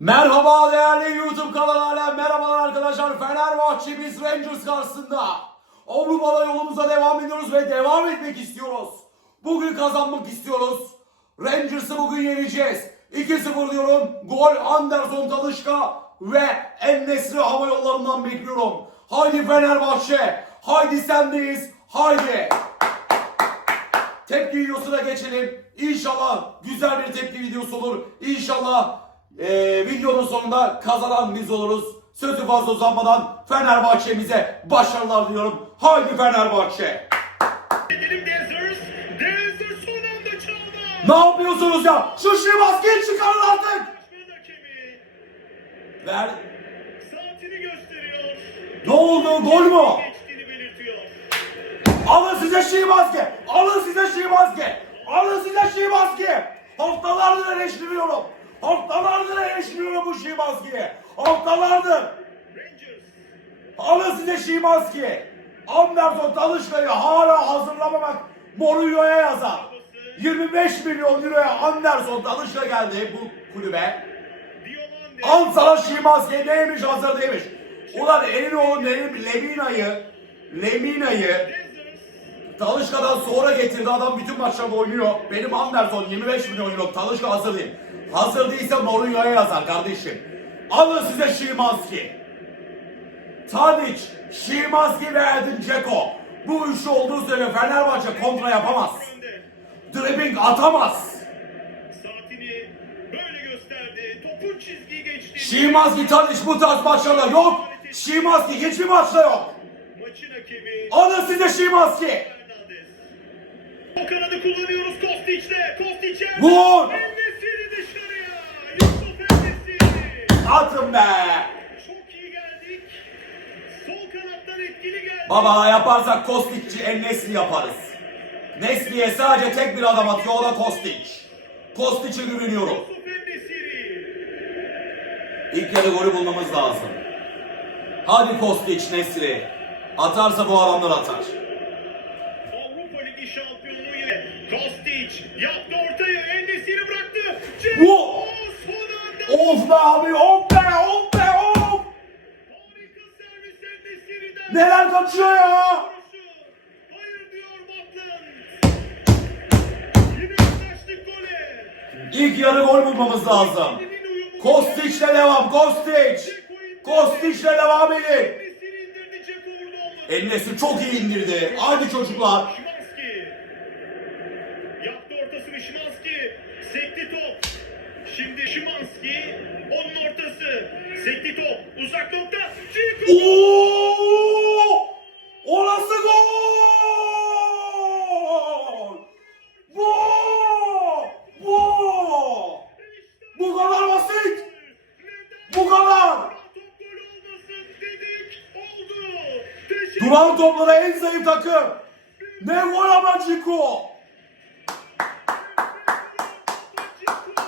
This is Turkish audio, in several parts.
Merhaba değerli YouTube kanalıyla merhabalar arkadaşlar. Fenerbahçe biz Rangers karşısında. Avrupa'da yolumuza devam ediyoruz ve devam etmek istiyoruz. Bugün kazanmak istiyoruz. Rangers'ı bugün yeneceğiz. 2-0 diyorum. Gol Anderson Talışka ve En-Nesri Hava Yolları'ndan bekliyorum. Haydi Fenerbahçe. Haydi sendeyiz. Haydi. Tepki videosuna geçelim. İnşallah güzel bir tepki videosu olur. İnşallah eee, videonun sonunda kazanan biz oluruz. Sözü fazla uzatmadan Fenerbahçe'mize başarılar diliyorum. Haydi Fenerbahçe. Ne yapıyorsunuz ya? Şu Şimanski'yi çıkarın artık. Ver. saatini gösteriyor. Ne oldu? Gol belirtiyor. Alın size Şimanski. Alın size Şimanski. Alın size Şimanski. Haftalardır eleştiriyorum. Haftalardır eleştiriyorum bu Şimanski'yi. Haftalardır. Alın size Şimanski. Anderson Talışka'yı hala hazırlamamak Mourinho'ya yazar. 25 milyon euroya Anderson Talışka geldi bu kulübe. Al sana Şimanski neymiş hazır değilmiş. Ulan elin oğlu Lem- Lemina'yı Lemina'yı. Talışka'dan sonra getirdi adam bütün maçlarda oynuyor. Benim Anderson 25 milyon euro Talışka hazır değil. Hazır değilse Mourinho'ya yazar kardeşim. Alın size Şimanski. Tadic, Şimanski ve Edin Dzeko. Bu üçlü olduğu sürece Fenerbahçe kontra yapamaz. Dribbling atamaz. Saatini böyle gösterdi. Topun çizgiyi geçti. Şimanski, Tadic bu tarz maçlarda yok. Şimanski hiçbir maçta yok. Maçın hakemi. Alın size Şimanski. O kanadı kullanıyoruz Kostic'le. Kostic yerde. Vur! Atın be. Çok iyi geldik. Sol kanattan etkili geldi. Baba yaparsak Kostic'ci en Nesli yaparız. Nesli'ye sadece tek bir adam atıyor o da Kostic. Kostic'e güveniyorum. İlk yarı golü bulmamız lazım. Hadi Kostic Nesli. Atarsa bu adamlar atar. Avrupa Ligi şampiyonu ile Kostic yaptı ortaya. Enesiri bıraktı. Bu-. Of be abi of be of be of. Neler kaçıyor ya. İlk yarı gol bulmamız lazım. Kostic'le devam Kostic. Kostic'le devam edin. Enesiri indirdi. Ceko vurdu olmadı. En Nesli çok iyi indirdi. Hadi çocuklar. Şimanski. Onun ortası. Sekti top. Uzak nokta. Ceko. Oo! Gol? Bu! Bu! Bu kadar basit. Bu kadar. Duran toplara en zayıf takım. Ne gol ama Ciko. Ceko.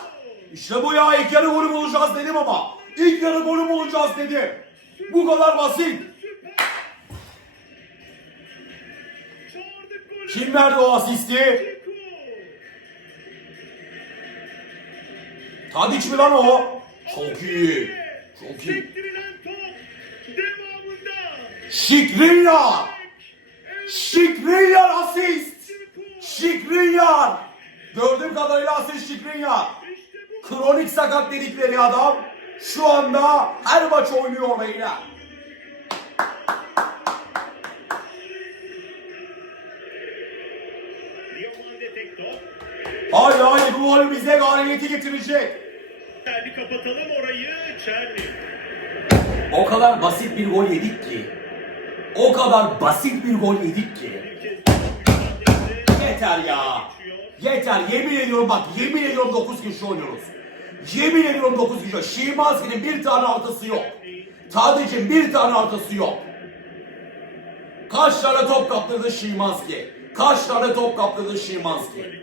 İşte bu ya ilk yarı golü bulacağız dedim ama. İlk yarı golü bulacağız dedim. Bu kadar basit. Kim verdi o asisti? Tadiç mi lan o? Çok iyi. Çok iyi. Şikrinyar. Şikrinyar asist. Şikrinyar. Gördüğüm kadarıyla asist Şikrinyar. Kronik sakat dedikleri adam şu anda her maç oynuyor beyler. Haydi haydi bu gol bize galibiyeti getirecek. Bir kapatalım orayı. Çerni. O kadar basit bir gol yedik ki. O kadar basit bir gol yedik ki. Yeter ya. Yeter yemin ediyorum bak yemin ediyorum 9 kişi oynuyoruz. Yemin ediyorum 9 kişi. Şimanski'nin bir tane artısı yok. Tadic'in bir tane artısı yok. Kaç tane top kaptırdı Şimanski? Kaç tane top kaptırdı Şimanski?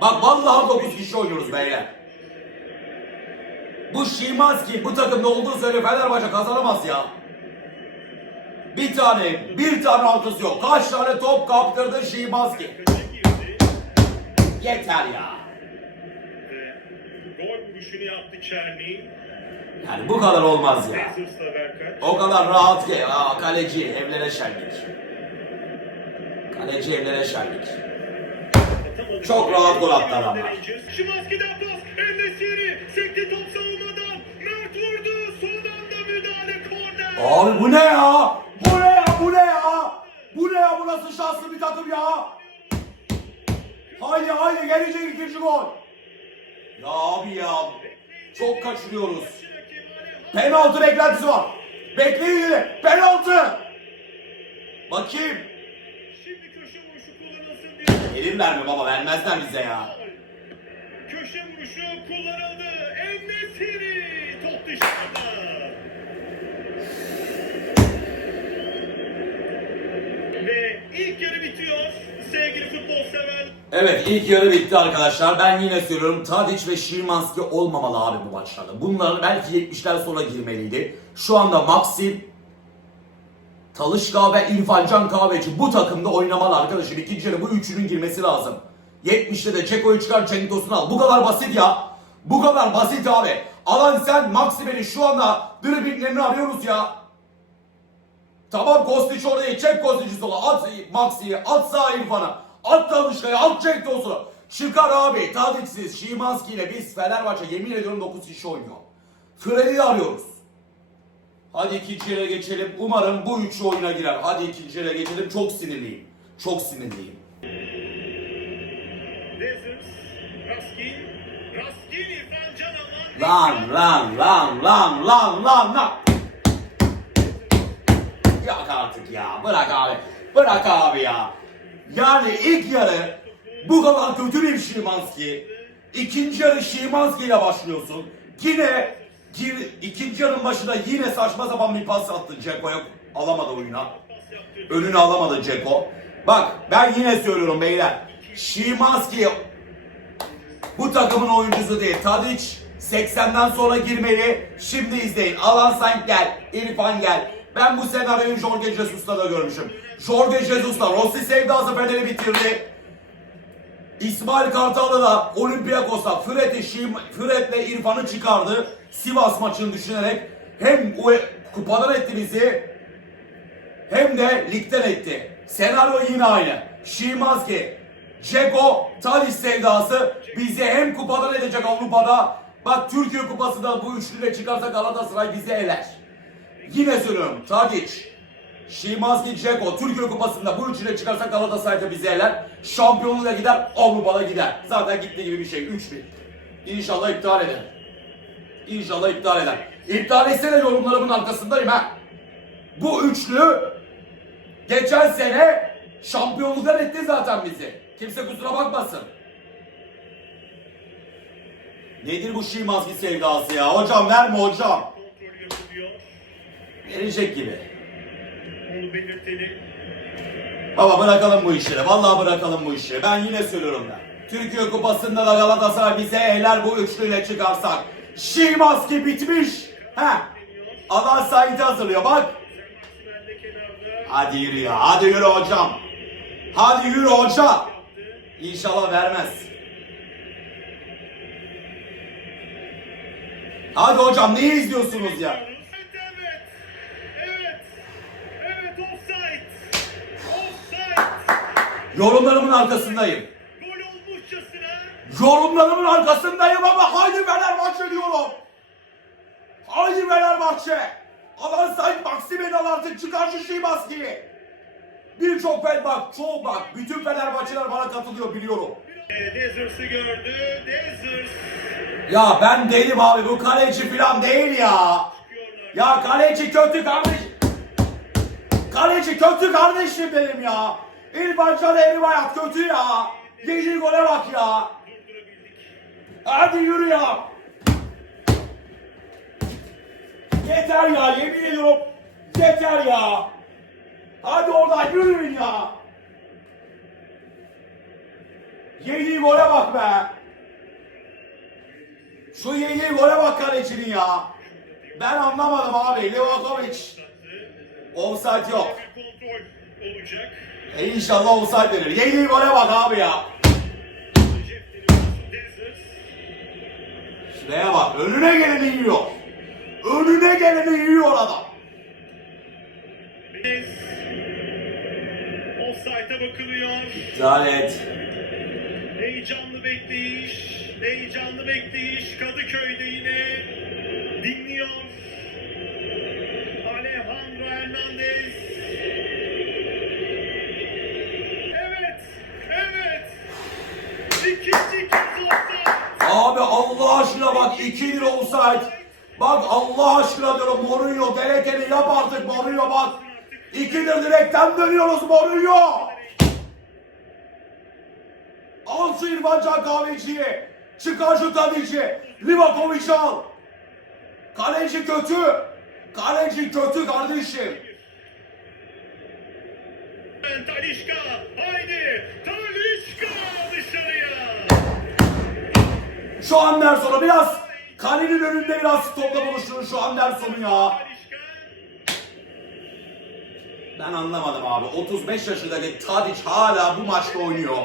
Bak vallahi 9 kişi oynuyoruz beyler. Bu Şimanski bu takımda olduğu sürece Fenerbahçe kazanamaz ya. Bir tane, bir tane artısı yok. Kaç tane top kaptırdı Şimanski? Yeter ya. Vuruşunu yaptı Çerni. Yani bu kadar olmaz ya. O kadar rahat ki. Aa, kaleci evlere şenlik. Kaleci evlere şenlik. Çok rahat gol attılar ama. Şimanski'den pas. Enesiri. Sekti top savunmadan. Mert vurdu. Son anda müdahale. Korner. Abi bu ne ya? Bu ne ya? Bu ne ya? Bu ne ya? Bu nasıl şanslı bir takım ya? Haydi haydi gelecek ikinci gol. Ya abi ya. Çok kaçırıyoruz. Penaltı beklentisi var. Bekleyin yine. Penaltı. Bakayım. Verirler mi baba? Vermezler bize ya. Köşe vuruşu kullanıldı. Enesiri. Top dışarıda. Ve ilk yarı bitiyor. Evet ilk yarı bitti arkadaşlar. Ben yine söylüyorum Tadic ve Şimanski olmamalı abi bu maçlarda. Bunlar belki 70'ler sonra girmeliydi. Şu anda Maxim, Talışka ve İrfan Can Kahveci bu takımda oynamalı arkadaşım. İkinci yarı bu üçünün girmesi lazım. 70'te de Ceko'yu çıkar Cenk Tosun'u al. Bu kadar basit ya. Bu kadar basit abi. Alan sen Maxim'in şu anda driblinglerini arıyoruz ya. Tamam Kostić oraya çek Kostic'i sola. At Maxi'yi at sağ İrfan'a at Talışka'ya at Cenk Tosun'u. Çıkar abi Tadic'siz Şimanski ile biz Fenerbahçe yemin ediyorum 9 kişi oynuyor. Fred'i arıyoruz. Hadi ikinci yere geçelim. Umarım bu üçü oyuna girer. Hadi ikinci yere geçelim. Çok sinirliyim. Çok sinirliyim. Lan lan lan lan lan lan lan Yok artık ya bırak abi bırak abi ya Yani ilk yarı bu kadar kötü bir Şimanski İkinci yarı Şimanski ile başlıyorsun Yine gir, ikinci yarının başında yine saçma sapan bir pas attı Ceko'ya alamadı oyuna Önünü alamadı Ceko Bak ben yine söylüyorum beyler Şimanski bu takımın oyuncusu değil. Tadic 80'den sonra girmeli. Şimdi izleyin. Alan Sank gel. İrfan gel. Ben bu senaryoyu Jorge Jesus'ta da görmüşüm. Jorge Jesus'la Rossi sevdası Fener'i bitirdi. İsmail Kartal'ı da Olympiakos'ta Fred'i Fred'le İrfan'ı çıkardı. Sivas maçını düşünerek hem UE kupadan etti bizi hem de ligden etti. Senaryo yine aynı. Şimanski, Ceko, Tadic sevdası bizi hem kupadan edecek Avrupa'da. Bak Türkiye kupasında bu üçlüyle çıkarsa Galatasaray bizi eler. Yine söylüyorum Tadic, Şimanski, Ceko Türkiye kupasında bu üçlüyle çıkarsa Galatasaray'da bizi eler. Şampiyonluğa gider, Avrupa'da gider. Zaten gitti gibi bir şey. 3 bin. İnşallah iptal eder. İnşallah iptal eder. İptal etse de yorumlarımın arkasındayım ha. Bu üçlü geçen sene şampiyonluktan etti zaten bizi. Kimse kusura bakmasın. Nedir bu Şimanski sevdası ya? Hocam verme hocam. Verecek gibi. Baba bırakalım bu işleri. Vallahi bırakalım bu işleri. Ben yine söylüyorum ben. Türkiye Kupası'nda da Galatasaray bize ehler bu üçlüyle çıkarsak. Şimanski bitmiş. He. Alan Said'i hazırlıyor bak. Hadi yürü ya. Hadi yürü hocam. Hadi yürü hoca. İnşallah vermez. Hadi hocam neyi izliyorsunuz ya? Evet, evet. Evet. Evet, offside. Offside. Yorumlarımın arkasındayım. Yorumlarımın arkasındayım ama haydi Fenerbahçe diyorum. Haydi Fenerbahçe. Alan Said Maksimen al artık çıkar şu Şimanski'yi. Birçok Fener bak çoğu bak bütün Fenerbahçeler bana katılıyor biliyorum. Dezers'ı gördü. Dezers. Ya ben değilim abi bu kaleci falan değil ya. Ya kaleci kötü kardeş. Kaleci kötü kardeşim benim ya. İrfan Can Evrim Hayat kötü ya. Yediği gole bak ya. Hadi yürü ya. Yeter ya yemin ediyorum. Yeter ya. Hadi oradan yürüyün ya. Yediği gole bak be. Şu yediği gole bak kalecinin ya. Ben anlamadım abi. Livakovic. Offside yok. Olacak. E inşallah offside verir. Yediği gole bak abi ya. Şuraya bak. Önüne geleni yiyor. geleni yiyor adam. Offside'a bakılıyor. İptal et. Heyecanlı bekleyiş. Heyecanlı bekleyiş. Kadıköy'de yine dinliyor. Alejandro Hernandez. Evet. Evet. İkinci kez offside. Abi Allah aşkına bak 2 lira offside. Bak Allah aşkına diyorum Mourinho gerekeni yap artık Mourinho bak. İkidir direkten dönüyoruz Mourinho. Al şu İrfan Can Kahveci'yi. Çıkar şu Tadic'i. Livakovic'i al. Kaleci kötü. Kaleci kötü kardeşim. Talişka. Haydi. Talişka dışarıya. Şu Anderson'u biraz kalenin önünde biraz topla buluşturun şu Anderson'u ya. Ben anlamadım abi. 35 yaşındaki Tadic hala bu maçta oynuyor.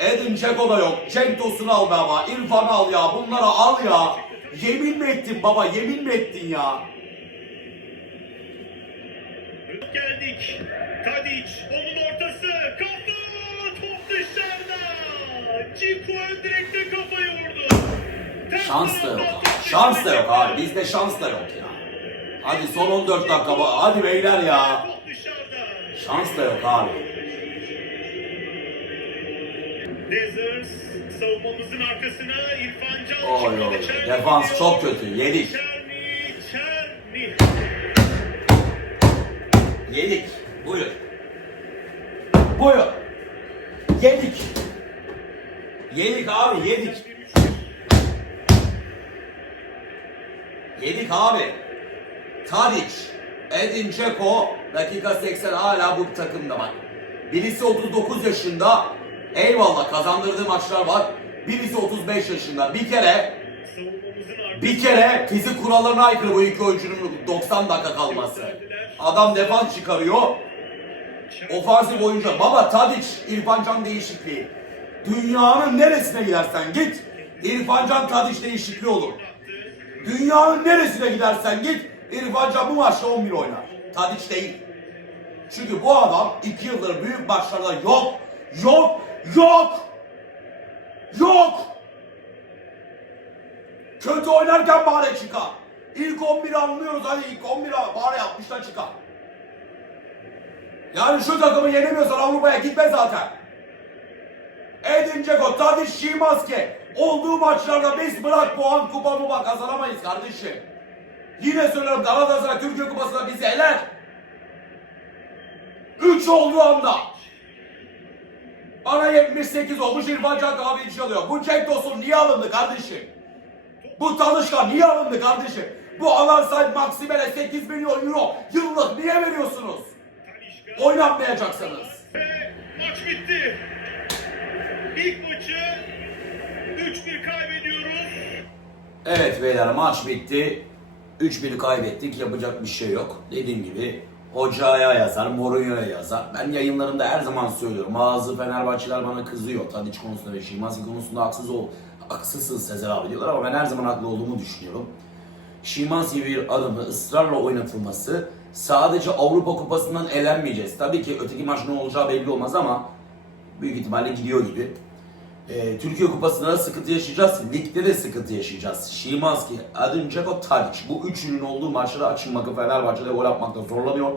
Edin Dzeko da yok. Cenk Tosun'u al be ama. İrfan'ı al ya. Bunları al ya. Yemin mi ettin baba? Yemin mi ettin ya? Geldik. Tadic. Onun Şans da yok abi. Şans da yok abi. Bizde şans da yok ya. Hadi son 14 dakika. Hadi beyler ya. Şans da yok abi. Dezers savunmamızın arkasına İrfan Can Oy oy. Defans çok kötü. Yedik. Yedik. Buyur. Buyur. Yedik. Yedik abi yedik. Yedik abi. Tadic, Edin Dzeko dakika 80 hala bu takımda bak. Birisi 39 yaşında. Eyvallah kazandırdığı maçlar var. Birisi 35 yaşında. Bir kere bir kere fizik kurallarına aykırı bu iki oyuncunun 90 dakika kalması. Adam defans çıkarıyor. Ofansif oyuncu. Baba Tadic, İrfan Can değişikliği. Dünyanın neresine gidersen git. İrfan Can Tadic değişikliği olur. Dünyanın neresine gidersen git. İrfan Can bu maçta 11 oynar. Tadic değil. Çünkü bu adam 2 yıldır büyük maçlarda yok. Yok. Yok. Yok. Kötü oynarken bari çıkar. İlk 11'i anlıyoruz hadi ilk 11'i bari 60'ta çıkar. Yani şu takımı yenemiyorsan Avrupa'ya gitme zaten. Edin Dzeko, Tadic, Şimanski. Olduğu maçlarda biz bırak puan kupa muba kazanamayız kardeşim. Yine söylüyorum Galatasaray Türkiye Kupası'nda bizi eler. 3 olduğu anda. Bana 78 olmuş İrfan Can Kahveci çalıyor. Bu Cenk Tosun niye alındı kardeşim? Bu Talışka niye alındı kardeşim? Bu Alansay Maksimel'e 8 milyon euro yıllık niye veriyorsunuz? Oynatmayacaksınız. Maç bitti. İlk maçı 3-1 kaybediyoruz. Evet beyler maç bitti. 3-1 kaybettik. Yapacak bir şey yok. Dediğim gibi hocaya yazar, Mourinho'ya yazar. Ben yayınlarımda her zaman söylüyorum. Bazı Fenerbahçeler bana kızıyor. Tadiç konusunda ve Şimanski konusunda haksız ol. Haksızsın Sezer abi diyorlar ama ben her zaman haklı olduğumu düşünüyorum. Şimanski bir adamı ısrarla oynatılması sadece Avrupa Kupası'ndan elenmeyeceğiz. Tabii ki öteki maç ne olacağı belli olmaz ama büyük ihtimalle gidiyor gibi. Ee, Türkiye Kupası'nda da sıkıntı yaşayacağız. Ligde de sıkıntı yaşayacağız. Şimanski, Adin Dzeko, Tadic. Bu üçünün olduğu maçlara açılmakta Fenerbahçe'de gol atmakta zorlanıyor.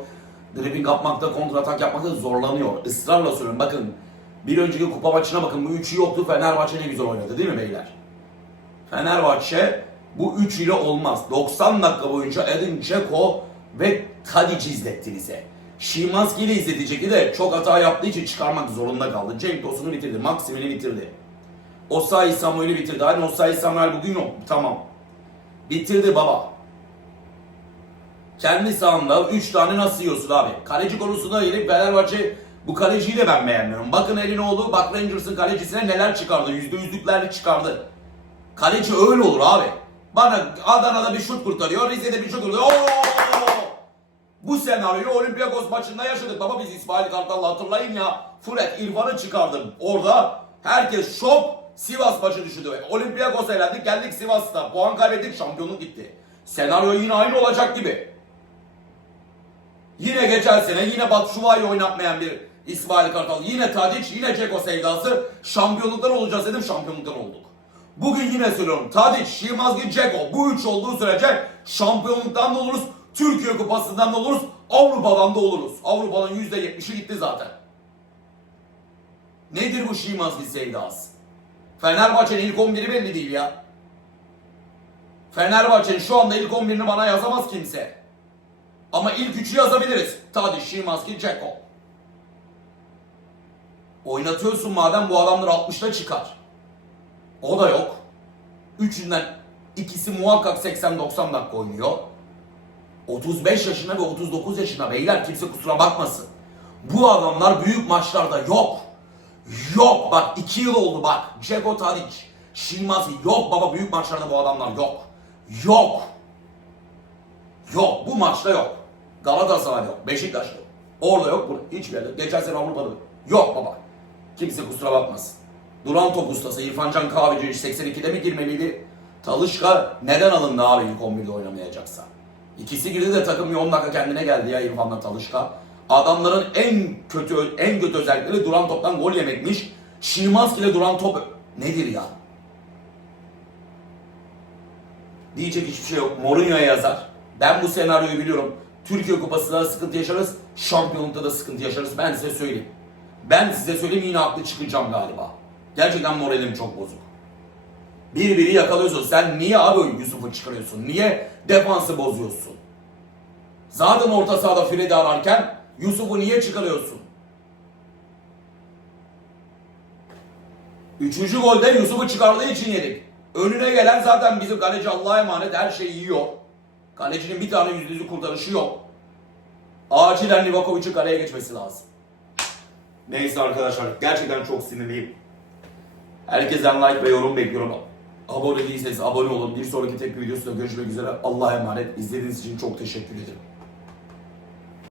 Dribbling yapmakta, kontratak yapmakta zorlanıyor. Israrla söylüyorum. Bakın bir önceki kupa maçına bakın. Bu üçü yoktu. Fenerbahçe ne güzel oynadı değil mi beyler? Fenerbahçe bu üç ile olmaz. 90 dakika boyunca Edin Dzeko ve Tadic izletti bize. Şimanski ile izletecekti de çok hata yaptığı için çıkarmak zorunda kaldı. Cenk Tosun'u bitirdi. Maksimini bitirdi. Osayi Samuel'i bitirdi. Hani Osayi Samuel bugün yok. Tamam. Bitirdi baba. Kendi sahanda 3 tane nasıl yiyorsun abi? Kaleci konusunda gelip Fenerbahçe bu kaleciyi de ben beğenmiyorum. Bakın elin oldu. Bak Rangers'ın kalecisine neler çıkardı. Yüzde yüzlükler çıkardı. Kaleci öyle olur abi. Bana Adana'da bir şut kurtarıyor, Rize'de bir şut kurtarıyor. Oo! Bu senaryoyu Olympiakos maçında yaşadık. Baba biz İsmail Kartal'la hatırlayın ya. Fred İrfan'ı çıkardım. Orada herkes şok. Sivas maçı düşündü. Olympiakos'a elendik geldik Sivas'ta. Puan kaybettik şampiyonluk gitti. Senaryo yine aynı olacak gibi. Yine geçen sene yine Batshuayi oynatmayan bir İsmail Kartal. Yine Tadic, yine Ceko sevdası. Şampiyonluklar olacağız dedim, şampiyonluklar olduk. Bugün yine söylüyorum. Tadic, Şimanski, Ceko. Bu üç olduğu sürece şampiyonluktan da oluruz. Türkiye Kupası'ndan da oluruz. Avrupa'dan da oluruz. Avrupa'nın %70'i gitti zaten. Nedir bu Şimanski sevdası? Fenerbahçe'nin ilk 11'i belli değil ya. Fenerbahçe'nin şu anda ilk 11'ini bana yazamaz kimse. Ama ilk üçü yazabiliriz. Tadic, Şimanski, Ceko. Oynatıyorsun madem bu adamlar 60'ta çıkar. O da yok. Üçünden ikisi muhakkak 80-90 dakika oynuyor. 35 yaşında ve 39 yaşında beyler kimse kusura bakmasın. Bu adamlar büyük maçlarda yok. Yok bak 2 yıl oldu bak. Ceko Tadic, Şimanski yok baba büyük maçlarda bu adamlar yok. Yok. Yok bu maçta yok. Galatasaray yok. Beşiktaş yok. Orada yok. Burada. Hiçbir yerde. Geçen sene Avrupa'da. Yok baba. Kimse kusura bakmasın. Duran top ustası İrfan Can Kahveci 82'de mi girmeliydi? Talışka neden alındı abi ilk 11'de oynamayacaksa? İkisi girdi de takım bir 10 dakika kendine geldi ya İrfan'la Talışka. Adamların en kötü en kötü özellikleri duran toptan gol yemekmiş. Şimanski ile duran top nedir ya? Diyecek hiçbir şey yok. Mourinho'ya yazar. Ben bu senaryoyu biliyorum. Türkiye Kupası'nda da sıkıntı yaşarız. Şampiyonlukta da sıkıntı yaşarız. Ben size söyleyeyim. Ben size söyleyeyim yine haklı çıkacağım galiba. Gerçekten moralim çok bozuk. Bir biri yakalıyorsun. Sen niye abi Yusuf'u çıkarıyorsun? Niye defansı bozuyorsun? Zaten orta sahada Fred'i ararken Yusuf'u niye çıkarıyorsun? Üçüncü golde Yusuf'u çıkardığı için yedik. Önüne gelen zaten bizim kaleci Allah'a emanet her şeyi yiyor. Kalecinin bir tane yüzde yüzü kurtarışı yok. Acilen Livakovic'in kaleye geçmesi lazım. Neyse arkadaşlar gerçekten çok sinirliyim. Herkesten like ve yorum bekliyorum. Abone değilseniz abone olun. Bir sonraki tepki videosunda görüşmek üzere. Allah'a emanet. İzlediğiniz için çok teşekkür ederim.